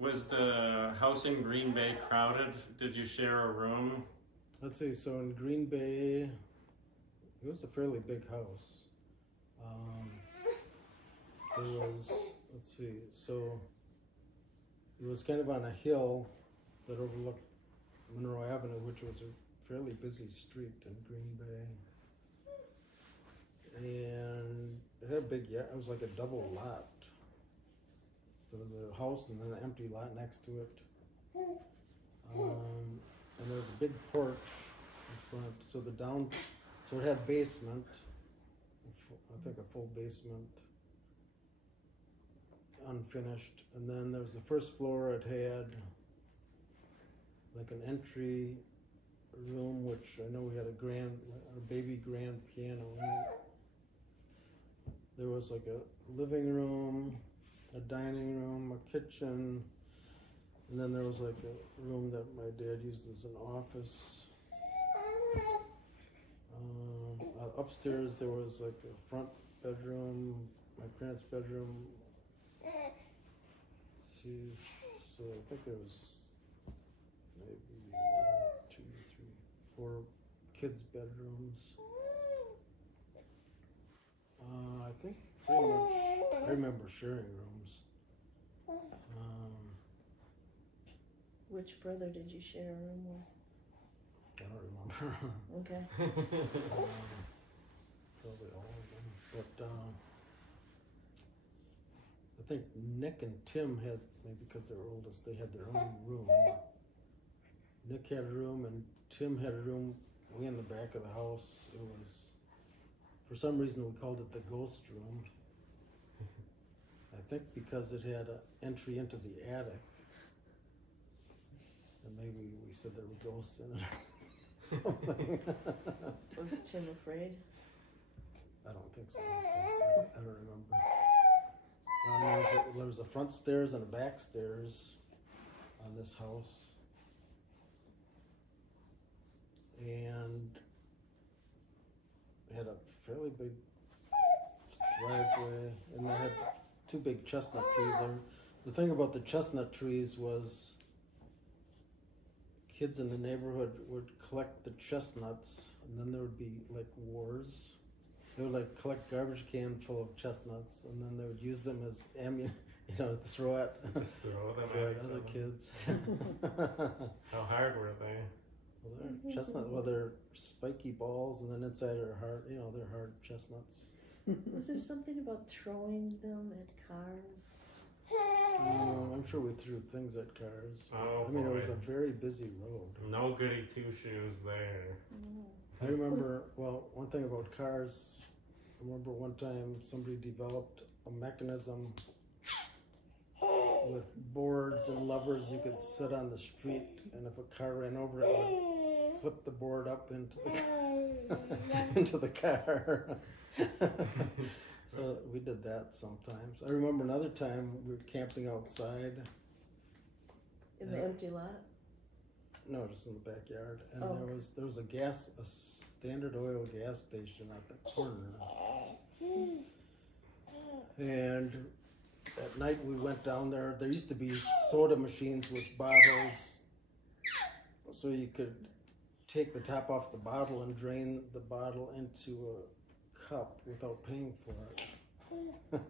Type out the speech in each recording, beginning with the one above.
Was the house in Green Bay crowded? Did you share a room? Let's see, so in Green Bay, it was a fairly big house. There was, let's see, so it was kind of on a hill that overlooked Monroe Avenue, which was a fairly busy street in Green Bay. And it had a big yard, it was like a double lot. There was a house and then an empty lot next to it. And there was a big porch in front, so it had basement, I think a full basement, unfinished, and then there was the first floor. It had like an entry room, which I know we had a baby grand piano in it. There was like a living room, a dining room, a kitchen, and then there was like a room that my dad used as an office. Upstairs there was like a front bedroom, my parents' bedroom. See, so I think there was maybe 1, 2, 3, 4 kids' bedrooms. I think pretty much, I remember sharing rooms. Which brother did you share a room with? I don't remember. Okay. Probably all of them. But I think Nick and Tim had, maybe because they were oldest, they had their own room. Nick had a room and Tim had a room way in the back of the house. It was, for some reason we called it the ghost room. I think because it had an entry into the attic. And maybe we said there were ghosts in it or something. Was Tim afraid? I don't think so. I don't remember. There was a front stairs and a back stairs on this house. And it had a fairly big driveway, and they had 2 big chestnut trees there. The thing about the chestnut trees was kids in the neighborhood would collect the chestnuts, and then there would be like wars. They would like collect garbage can full of chestnuts, and then they would use them as ammunition, to throw at Just throw them throw at at other them. kids. How hard were they? Well, they're chestnut. Well, they're spiky balls, and then inside are hard. They're hard chestnuts. Was there something about throwing them at cars? I'm sure we threw things at cars. Oh, I mean, it was boy. a very busy road. No goody two shoes there. Oh. I remember, one thing about cars, I remember one time somebody developed a mechanism with boards and levers you could sit on the street, and if a car ran over it, it would flip the board up into the car. So we did that sometimes. I remember another time we were camping outside. In the empty lot? No, just in the backyard, and Oh. there was a Standard Oil gas station at the corner. And at night we went down there. There used to be soda machines with bottles, so you could take the top off the bottle and drain the bottle into a cup without paying for it.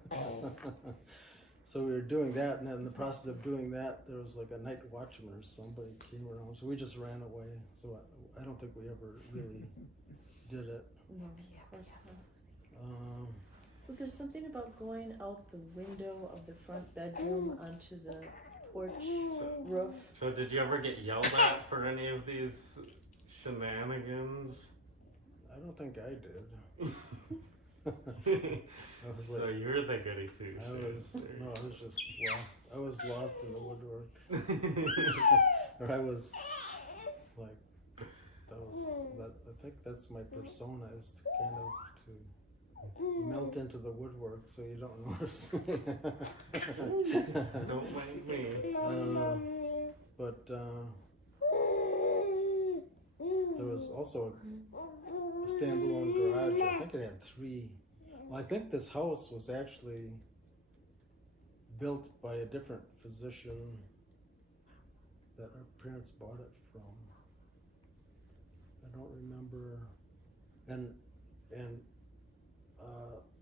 So we were doing that, and in the process of doing that, there was like a night watchman or somebody came around, so we just ran away. So I don't think we ever really did it. No, of course not. Was there something about going out the window of the front bedroom onto the porch roof? So did you ever get yelled at for any of these shenanigans? I don't think I did. I was So like, you're the goody two I was just lost. I was lost in the woodwork, or I was like, I think that's my persona, is to kind of to melt into the woodwork so you don't notice me. Don't mind me. But there was also a standalone garage. I think it had 3. Well, I think this house was actually built by a different physician that our parents bought it from. I don't remember. And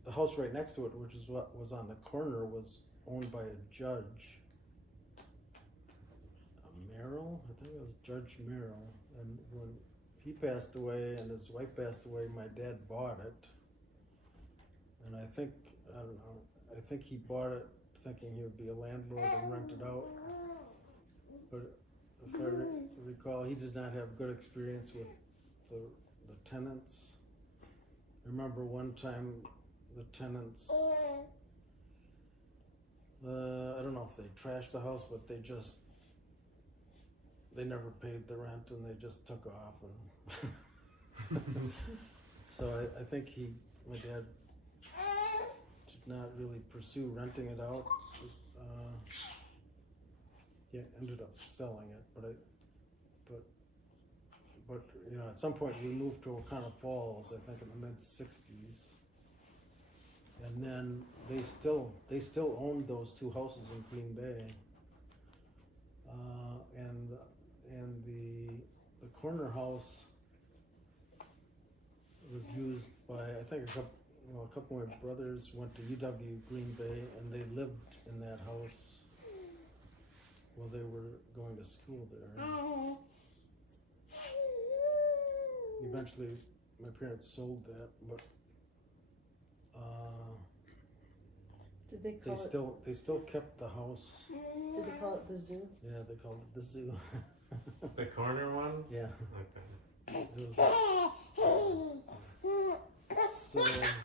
the house right next to it, which is what was on the corner, was owned by a judge. Merrill, I think it was Judge Merrill. And when he passed away and his wife passed away, my dad bought it. And I think he bought it thinking he would be a landlord and rent it out. But if I recall, he did not have good experience with the tenants. I remember one time the tenants, I don't know if they trashed the house, but they never paid the rent and they just took off. And so I think my dad did not really pursue renting it out. He ended up selling it, but you know, at some point we moved to O'Connell Falls, I think in the mid-60s. And then they still owned those two houses in Green Bay. And the corner house was used by, I think a couple of my brothers went to UW Green Bay and they lived in that house while they were going to school there. Eventually, my parents sold that, but Did they call it? they still kept the house. Did they call it the zoo? Yeah, they called it the zoo. The corner one? Yeah. Okay. It was, so